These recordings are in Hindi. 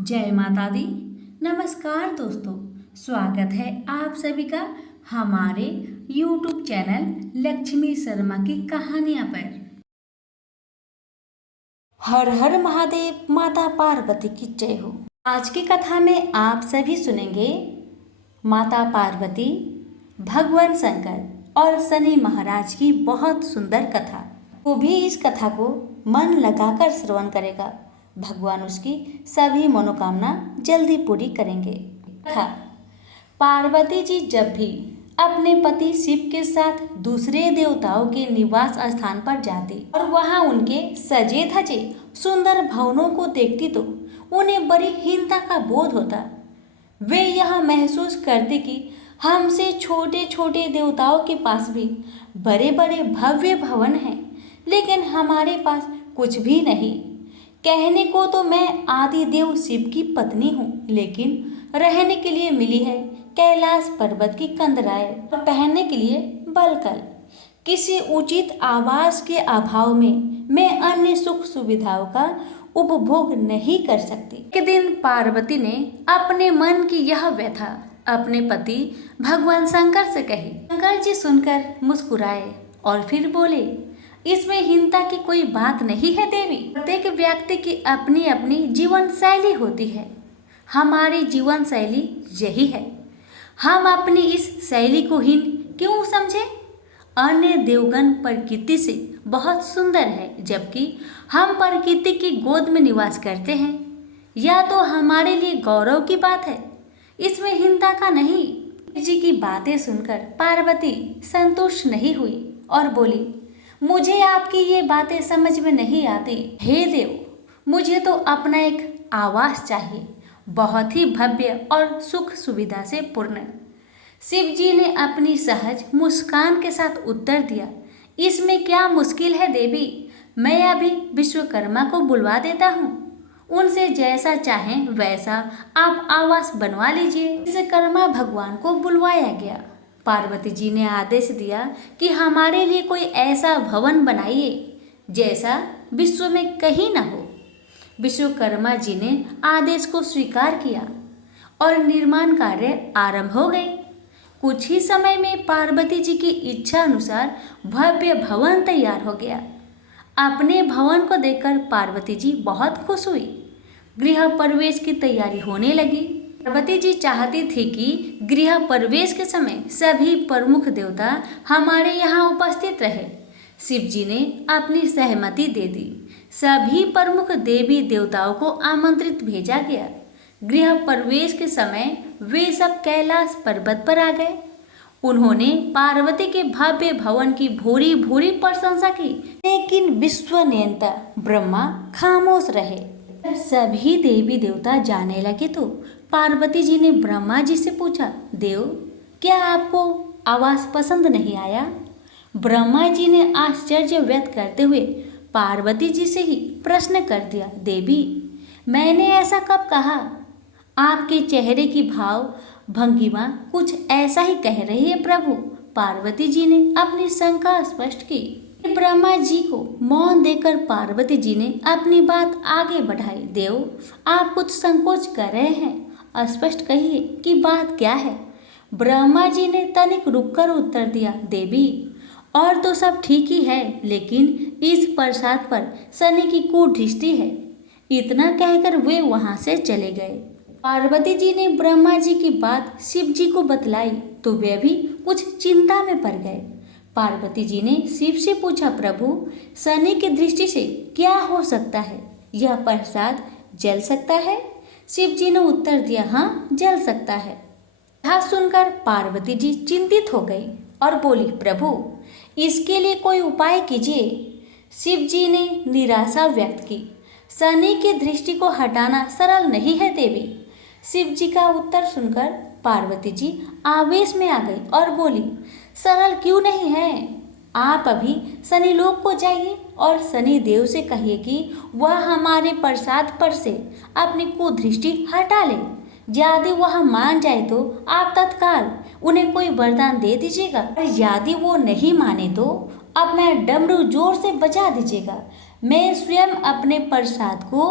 जय माता दी। नमस्कार दोस्तों, स्वागत है आप सभी का हमारे YouTube चैनल लक्ष्मी शर्मा की कहानियां पर। हर हर महादेव, माता पार्वती की जय हो। आज की कथा में आप सभी सुनेंगे माता पार्वती, भगवान शंकर और शनि महाराज की बहुत सुंदर कथा। वो भी इस कथा को मन लगाकर श्रवण करेगा, भगवान उसकी सभी मनोकामना जल्दी पूरी करेंगे। था पार्वती जी जब भी अपने पति शिव के साथ दूसरे देवताओं के निवास स्थान पर जाती और वहां उनके सजे धजे सुंदर भवनों को देखती तो उन्हें बड़ी हीनता का बोध होता। वे यह महसूस करते कि हमसे छोटे छोटे देवताओं के पास भी बड़े बड़े भव्य भवन हैं, लेकिन हमारे पास कुछ भी नहीं। कहने को तो मैं आदि देव शिव की पत्नी हूँ, लेकिन रहने के लिए मिली है कैलाश पर्वत की कंदराएं और पहनने के लिए बलकल। किसी उचित आवास के अभाव में मैं अन्य सुख सुविधाओं का उपभोग नहीं कर सकती। एक दिन पार्वती ने अपने मन की यह व्यथा अपने पति भगवान शंकर से कही। शंकर जी सुनकर मुस्कुराए और फिर बोले, इसमें हीनता की कोई बात नहीं है देवी। प्रत्येक व्यक्ति की अपनी अपनी जीवन शैली होती है। हमारी जीवन शैली यही है। हम अपनी इस शैली को हीन क्यों समझे? अन्य देवगण प्रकृति से बहुत सुंदर है, जबकि हम प्रकृति की गोद में निवास करते हैं। यह तो हमारे लिए गौरव की बात है, इसमें हीनता का नहीं। जी की बातें सुनकर पार्वती संतुष्ट नहीं हुई और बोली, मुझे आपकी ये बातें समझ में नहीं आती। हे देव, मुझे तो अपना एक आवास चाहिए, बहुत ही भव्य और सुख सुविधा से पूर्ण। शिव जी ने अपनी सहज मुस्कान के साथ उत्तर दिया, इसमें क्या मुश्किल है देवी, मैं अभी विश्वकर्मा को बुलवा देता हूँ। उनसे जैसा चाहें वैसा आप आवास बनवा लीजिए। विश्वकर्मा भगवान को बुलवाया गया। पार्वती जी ने आदेश दिया कि हमारे लिए कोई ऐसा भवन बनाइए जैसा विश्व में कहीं न हो। विश्वकर्मा जी ने आदेश को स्वीकार किया और निर्माण कार्य आरंभ हो गए। कुछ ही समय में पार्वती जी की इच्छा अनुसार भव्य भवन तैयार हो गया। अपने भवन को देखकर पार्वती जी बहुत खुश हुई। गृह प्रवेश की तैयारी होने लगी। पार्वती जी चाहती थी कि गृह प्रवेश के समय सभी प्रमुख देवता हमारे यहाँ उपस्थित रहे। शिव जी ने अपनी सहमति दे दी। सभी प्रमुख देवी देवताओं को आमंत्रित भेजा गया। गृह प्रवेश के समय वे सब कैलाश पर्वत पर आ गए। उन्होंने पार्वती के भव्य भवन की भूरी भूरी प्रशंसा की, लेकिन विश्वनियंता ब्रह्मा खामोश रहे। सभी देवी देवता जाने लगे तो पार्वती जी ने ब्रह्मा जी से पूछा, देव, क्या आपको आवास पसंद नहीं आया? ब्रह्मा जी ने आश्चर्य व्यक्त करते हुए पार्वती जी से ही प्रश्न कर दिया, देवी, मैंने ऐसा कब कहा? आपके चेहरे की भाव भंगिमा कुछ ऐसा ही कह रही है प्रभु। पार्वती जी ने अपनी शंका स्पष्ट की। ब्रह्मा जी को मौन देकर पार्वती जी ने अपनी बात आगे बढ़ाई। देव, आप कुछ संकोच कर रहे हैं, स्पष्ट कहिए कि बात क्या है। ब्रह्मा जी ने तनिक रुककर उत्तर दिया, देवी, और तो सब ठीक ही है, लेकिन इस प्रसाद पर शनि की कुदृष्टि है। इतना कहकर वे वहां से चले गए। पार्वती जी ने ब्रह्मा जी की बात शिव जी को बतलाई तो वे भी कुछ चिंता में पड़ गए। पार्वती जी ने शिव से पूछा, प्रभु, शनि की दृष्टि से क्या हो सकता है? यह प्रसाद जल सकता है? शिव जी ने उत्तर दिया, हाँ, जल सकता है। यह सुनकर पार्वती जी चिंतित हो गई और बोली, प्रभु, इसके लिए कोई उपाय कीजिए। शिव जी ने निराशा व्यक्त की। शनि की दृष्टि को हटाना सरल नहीं है देवी। शिव जी का उत्तर सुनकर पार्वती जी आवेश में आ गई और बोली, सरल क्यों नहीं है? आप अभी शनि लोक को जाइए और शनि देव से कहिए कि वह हमारे प्रसाद पर से अपनी कुदृष्टि हटा ले। यदि वह मान जाए तो आप तत्काल उन्हें कोई वरदान दे दीजिएगा, और यदि वो नहीं माने तो अपना डमरू जोर से बजा दीजिएगा। मैं स्वयं अपने प्रसाद को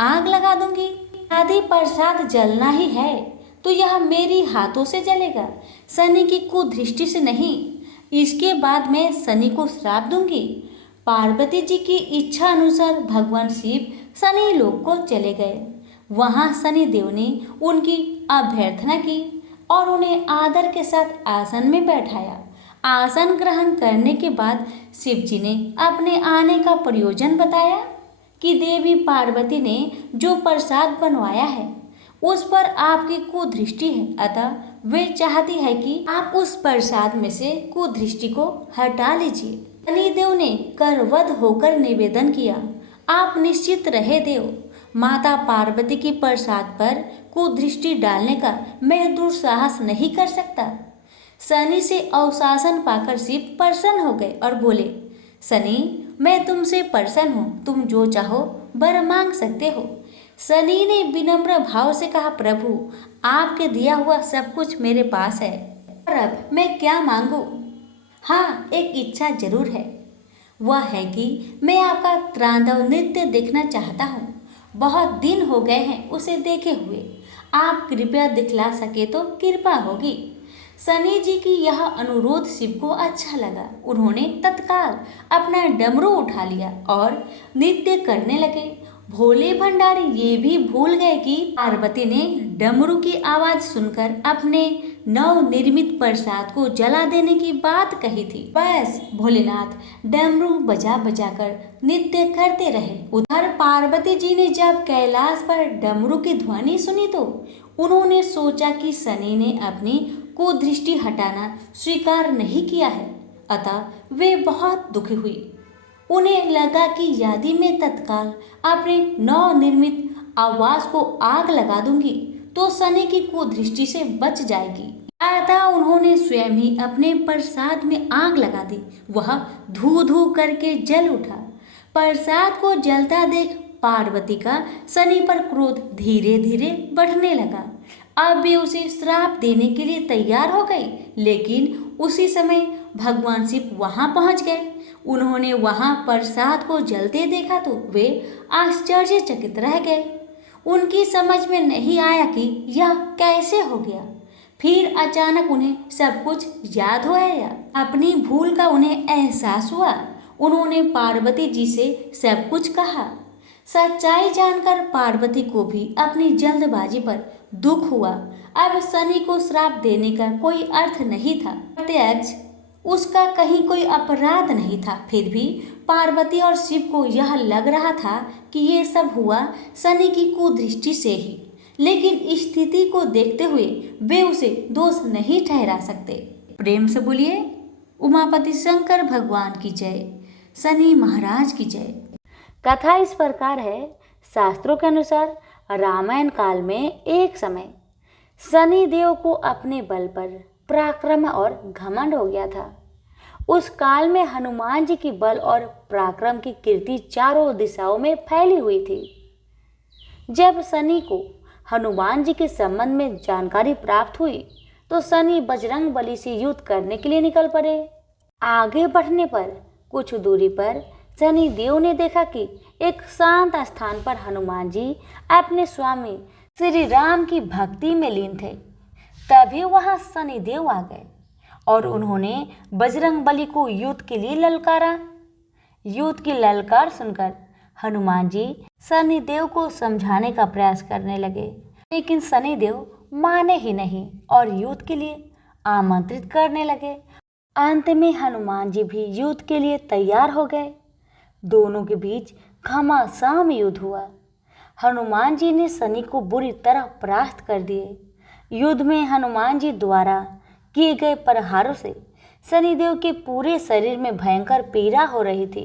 आग लगा दूंगी। यदि प्रसाद जलना ही है तो यह मेरी हाथों से जलेगा, शनि की कुदृष्टि से नहीं। इसके बाद मैं शनि को श्राप दूंगी। पार्वती जी की इच्छा अनुसार भगवान शिव शनि लोक को चले गए। वहां शनि देव ने उनकी अभ्यर्थना की और उन्हें आदर के साथ आसन में बैठाया। आसन ग्रहण करने के बाद शिव जी ने अपने आने का प्रयोजन बताया कि देवी पार्वती ने जो प्रसाद बनवाया है उस पर आपकी कुदृष्टि है, अतः वे चाहती है कि आप उस प्रसाद में से कुदृष्टि को हटा लीजिए। शनिदेव ने करवध होकर निवेदन किया, आप निश्चित रहे देव, माता पार्वती की प्रसाद पर कुदृष्टि डालने का मैं दुस्साहस नहीं कर सकता। शनि से अवशासन पाकर शिव प्रसन्न हो गए और बोले, शनि मैं तुमसे प्रसन्न हूँ, तुम जो चाहो वर मांग सकते हो। शनि ने विनम्र भाव से कहा, प्रभु आपके दिया हुआ सब कुछ मेरे पास है, और अब मैं क्या मांगू? हाँ, एक इच्छा जरूर है, वह है कि मैं आपका तांडव नृत्य देखना चाहता हूँ। बहुत दिन हो गए हैं उसे देखे हुए, आप कृपया दिखला सके तो कृपा होगी। शनि जी की यह अनुरोध शिव को अच्छा लगा। उन्होंने तत्काल अपना डमरू उठा लिया और नृत्य करने लगे। भोले भंडारी ये भी भूल गए कि पार्वती ने डमरू की आवाज सुनकर अपने नव निर्मित प्रसाद को जला देने की बात कही थी। बस भोलेनाथ डमरू बजा बजा कर नृत्य करते रहे। उधर पार्वती जी ने जब कैलाश पर डमरू की ध्वनि सुनी तो उन्होंने सोचा कि शनि ने अपनी कुदृष्टि हटाना स्वीकार नहीं किया है, अतः वे बहुत दुखी हुई। उन्हें लगा कि यदि मैं तत्काल अपने नवनिर्मित आवास को आग लगा दूंगी तो शनि की कुदृष्टि से बच जाएगी। अतः उन्होंने स्वयं ही अपने प्रसाद में आग लगा दी। वह धू धू करके जल उठा। प्रसाद को जलता देख पार्वती का शनि पर क्रोध धीरे धीरे बढ़ने लगा। अब वे उसे श्राप देने के लिए तैयार हो गई, लेकिन उसी समय भगवान शिव वहां पहुंच गए। उन्होंने वहां प्रसाद को जलते देखा तो वे आश्चर्यचकित रह गए। उनकी समझ में नहीं आया कि यह कैसे हो गया। फिर अचानक उन्हें सब कुछ याद हो आया। अपनी भूल का उन्हें एहसास हुआ। उन्होंने पार्वती जी से सब कुछ कहा। सच्चाई जानकर पार्वती को भी अपनी जल्दबाजी पर दुख हुआ। अब शनि को श्राप देने का कोई अर्थ नहीं था, प्रत्यक्ष उसका कहीं कोई अपराध नहीं था। फिर भी पार्वती और शिव को यह लग रहा था कि ये सब हुआ शनि की कुदृष्टि से ही, लेकिन स्थिति को देखते हुए वे उसे दोष नहीं ठहरा सकते। प्रेम से बोलिए उमापति शंकर भगवान की जय, शनि महाराज की जय। कथा इस प्रकार है। शास्त्रों के अनुसार रामायण काल में एक समय शनि देव को अपने बल पर पराक्रम और घमंड हो गया था। उस काल में हनुमान जी की बल और पराक्रम की कीर्ति चारों दिशाओं में फैली हुई थी। जब शनि को हनुमान जी के संबंध में जानकारी प्राप्त हुई तो शनि बजरंग बली से युद्ध करने के लिए निकल पड़े। आगे बढ़ने पर कुछ दूरी पर शनि देव ने देखा कि एक शांत स्थान पर हनुमान जी अपने स्वामी श्री राम की भक्ति में लीन थे। तभी वहां शनि देव आ गए और उन्होंने बजरंग बली को युद्ध के लिए ललकारा। युद्ध की ललकार सुनकर हनुमान जी शनि देव को समझाने का प्रयास करने लगे, लेकिन शनि देव माने ही नहीं और युद्ध के लिए आमंत्रित करने लगे। अंत में हनुमान जी भी युद्ध के लिए तैयार हो गए। दोनों के बीच घमासान युद्ध हुआ। हनुमान जी ने शनि को बुरी तरह परास्त कर दिए। युद्ध में हनुमान जी द्वारा किए गए प्रहारों से शनिदेव के पूरे शरीर में भयंकर पीड़ा हो रही थी।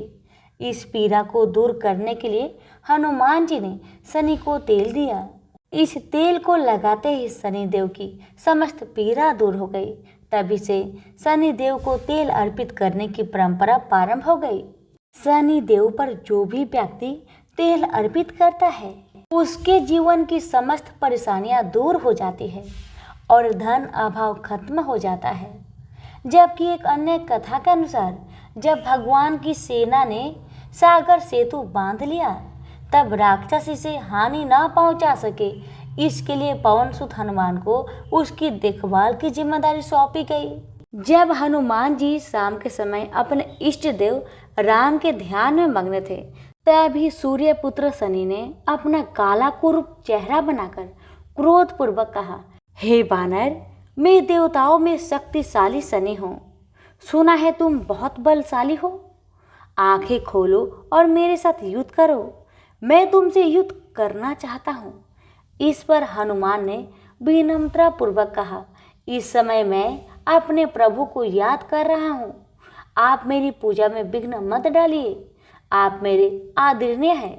इस पीड़ा को दूर करने के लिए हनुमान जी ने शनि को तेल दिया। इस तेल को लगाते ही शनिदेव की समस्त पीड़ा दूर हो गई। तभी से शनिदेव को तेल अर्पित करने की परंपरा प्रारंभ हो गई। शनिदेव पर जो भी व्यक्ति तेल अर्पित करता है उसके जीवन की समस्त परेशानियां दूर हो जाती है और धन अभाव खत्म हो जाता है। जबकि एक अन्य कथा के अनुसार जब भगवान की सेना ने सागर सेतु बांध लिया तब राक्षस इसे हानि ना पहुंचा सके, इसके लिए पवन सुत हनुमान को उसकी देखभाल की जिम्मेदारी सौंपी गई। जब हनुमान जी शाम के समय अपने इष्ट देव राम के ध्यान में मग्न थे, तभी सूर्य पुत्र शनि ने अपना काला कुरूप चेहरा बनाकर क्रोध पूर्वक कहा, हे बानर, मैं देवताओं में शक्तिशाली शनि हूँ। सुना है तुम बहुत बलशाली हो। आंखें खोलो और मेरे साथ युद्ध करो। मैं तुमसे युद्ध करना चाहता हूँ। इस पर हनुमान ने विनम्रता पूर्वक कहा, इस समय मैं अपने प्रभु को याद कर रहा हूँ। आप मेरी पूजा में विघ्न मत डालिए। आप मेरे आदरणीय हैं।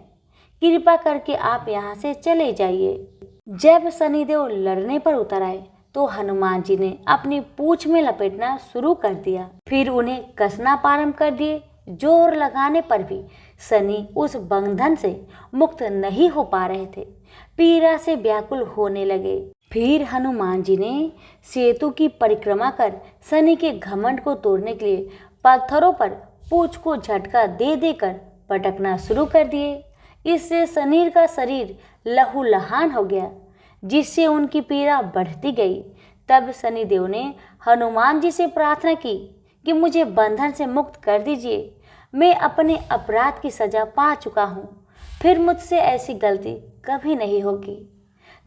कृपा करके आप यहाँ से चले जाइए। जब शनिदेव लड़ने पर उतर आए तो हनुमान जी ने अपनी पूंछ में लपेटना शुरू कर दिया। फिर उन्हें कसना प्रारंभ कर दिए। जोर लगाने पर भी शनि उस बंधन से मुक्त नहीं हो पा रहे थे। पीड़ा से व्याकुल होने लगे। फिर हनुमान जी ने सेतु की परिक्रमा कर शनि के घमंड को तोड़ने के लिए पत्थरों पर पूंछ को झटका दे देकर पटकना शुरू कर दिए। इससे शनि का शरीर लहूलुहान हो गया, जिससे उनकी पीड़ा बढ़ती गई। तब शनिदेव ने हनुमान जी से प्रार्थना की कि मुझे बंधन से मुक्त कर दीजिए। मैं अपने अपराध की सजा पा चुका हूँ। फिर मुझसे ऐसी गलती कभी नहीं होगी।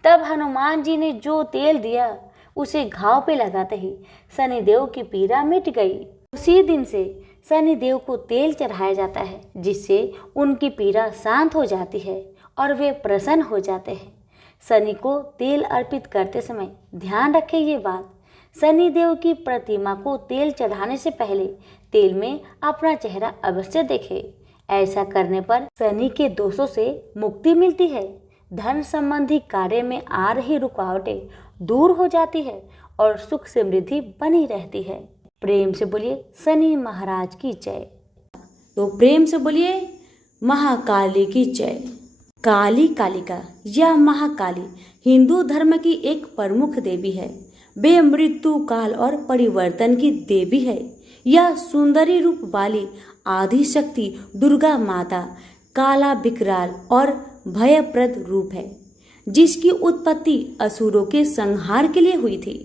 तब हनुमान जी ने जो तेल दिया उसे घाव पे लगाते ही शनिदेव की पीड़ा मिट गई। उसी दिन से शनिदेव को तेल चढ़ाया जाता है, जिससे उनकी पीड़ा शांत हो जाती है और वे प्रसन्न हो जाते हैं। शनि को तेल अर्पित करते समय ध्यान रखें ये बात, शनिदेव की प्रतिमा को तेल चढ़ाने से पहले तेल में अपना चेहरा अवश्य देखें। ऐसा करने पर शनि के दोषों से मुक्ति मिलती है। धन संबंधी कार्य में आ रही रुकावटें दूर हो जाती है और सुख समृद्धि बनी रहती है। प्रेम से बोलिए शनि महाराज की जय। तो प्रेम से बोलिए महाकाली की जय। काली कालिका या महाकाली हिंदू धर्म की एक प्रमुख देवी है। वे मृत्यु, काल और परिवर्तन की देवी है। यह सुंदरी रूप वाली आदि शक्ति दुर्गा माता काला विकराल और भयप्रद रूप है, जिसकी उत्पत्ति असुरों के संहार के लिए हुई थी।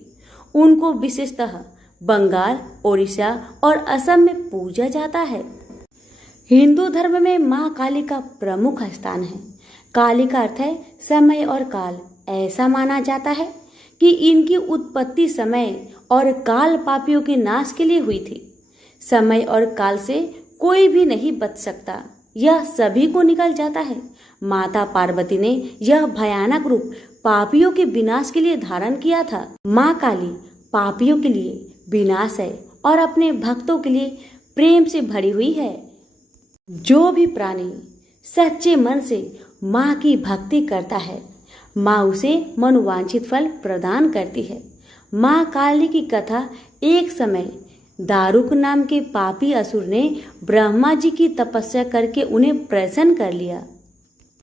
उनको विशेषतः बंगाल, ओडिशा और असम में पूजा जाता है। हिंदू धर्म में मां काली का प्रमुख स्थान है। काली का अर्थ है समय और काल। ऐसा माना जाता है कि इनकी उत्पत्ति समय और काल पापियों के नाश के लिए हुई थी। समय और काल से कोई भी नहीं बच सकता, यह सभी को निकल जाता है। माता पार्वती ने यह भयानक रूप पापियों के विनाश के लिए धारण किया था। माँ काली पापियों के लिए विनाश है और अपने भक्तों के लिए प्रेम से भरी हुई है। जो भी प्राणी सच्चे मन से माँ की भक्ति करता है, माँ उसे मनोवांछित फल प्रदान करती है। माँ काली की कथा एक समय दारुक नाम के पापी असुर ने ब्रह्मा जी की तपस्या करके उन्हें प्रसन्न कर लिया।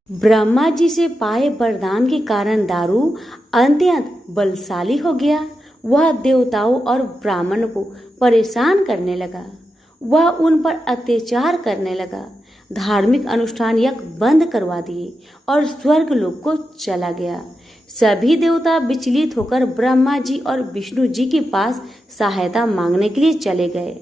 ब्रह्मा जी से पाए वरदान के कारण दारू अत्यंत बलशाली हो गया। वह देवताओं और ब्राह्मणों को परेशान करने लगा। वह उन पर अत्याचार करने लगा। धार्मिक अनुष्ठान यज्ञ बंद करवा दिए और स्वर्ग लोक को चला गया। सभी देवता विचलित होकर ब्रह्मा जी और विष्णु जी के पास सहायता मांगने के लिए चले गए।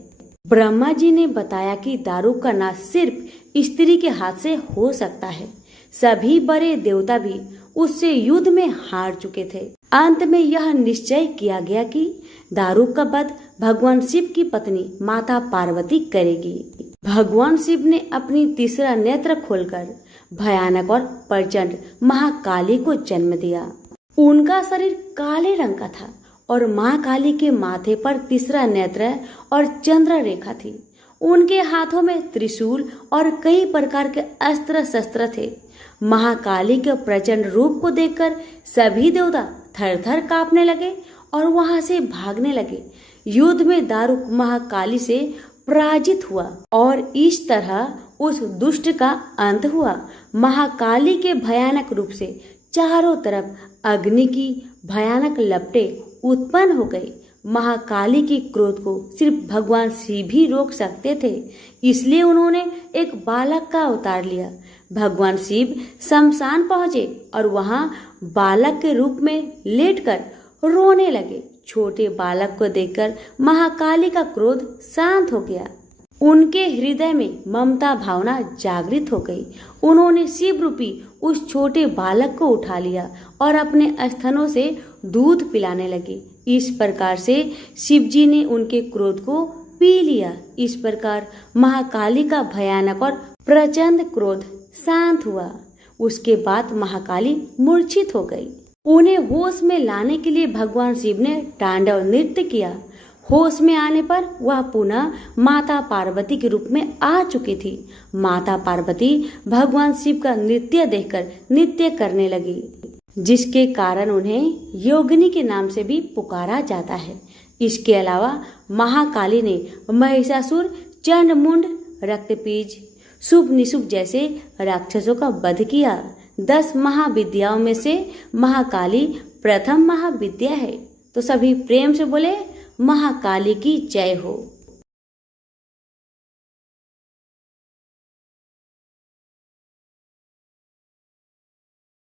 ब्रह्मा जी ने बताया कि दारू का नाश सिर्फ स्त्री के हाथ से हो सकता है। सभी बड़े देवता भी उससे युद्ध में हार चुके थे। अंत में यह निश्चय किया गया कि दारू का वध भगवान शिव की पत्नी माता पार्वती करेगी। भगवान शिव ने अपनी तीसरा नेत्र खोलकर भयानक और प्रचंड महाकाली को जन्म दिया। उनका शरीर काले रंग का था और माँ काली के माथे पर तीसरा नेत्र और चंद्र रेखा थी। उनके हाथों में त्रिशूल और कई प्रकार के अस्त्र शस्त्र थे। महाकाली के प्रचंड रूप को देखकर सभी देवता थर थर कांपने लगे और वहां से भागने लगे। युद्ध में दारुक महाकाली से पराजित हुआ और इस तरह उस दुष्ट का अंत हुआ। महाकाली के भयानक रूप से चारों तरफ अग्नि की भयानक लपटें उत्पन्न हो गई। महाकाली की क्रोध को सिर्फ भगवान शिव ही रोक सकते थे, इसलिए उन्होंने एक बालक का अवतार लिया। भगवान शिव शमशान पहुंचे और वहां बालक के रूप में लेटकर रोने लगे। छोटे बालक को देखकर महाकाली का क्रोध शांत हो गया। उनके हृदय में ममता भावना जागृत हो गई। उन्होंने शिव रूपी उस छोटे बालक को उठा लिया और अपने स्तनों से दूध पिलाने लगे। इस प्रकार से शिव जी ने उनके क्रोध को पी लिया। इस प्रकार महाकाली का भयानक और प्रचंड क्रोध शांत हुआ। उसके बाद महाकाली मूर्छित हो गई। उन्हें होश में लाने के लिए भगवान शिव ने तांडव नृत्य किया। होश में आने पर वह पुनः माता पार्वती के रूप में आ चुकी थी। माता पार्वती भगवान शिव का नृत्य देखकर नृत्य करने लगी, जिसके कारण उन्हें योगिनी के नाम से भी पुकारा जाता है। इसके अलावा महाकाली ने महिषासुर, चंडमुंड, रक्तपीज, शुभ निशुभ जैसे राक्षसों का वध किया। 10 महाविद्याओं में से महाकाली प्रथम महाविद्या है। तो सभी प्रेम से बोले महाकाली की जय हो।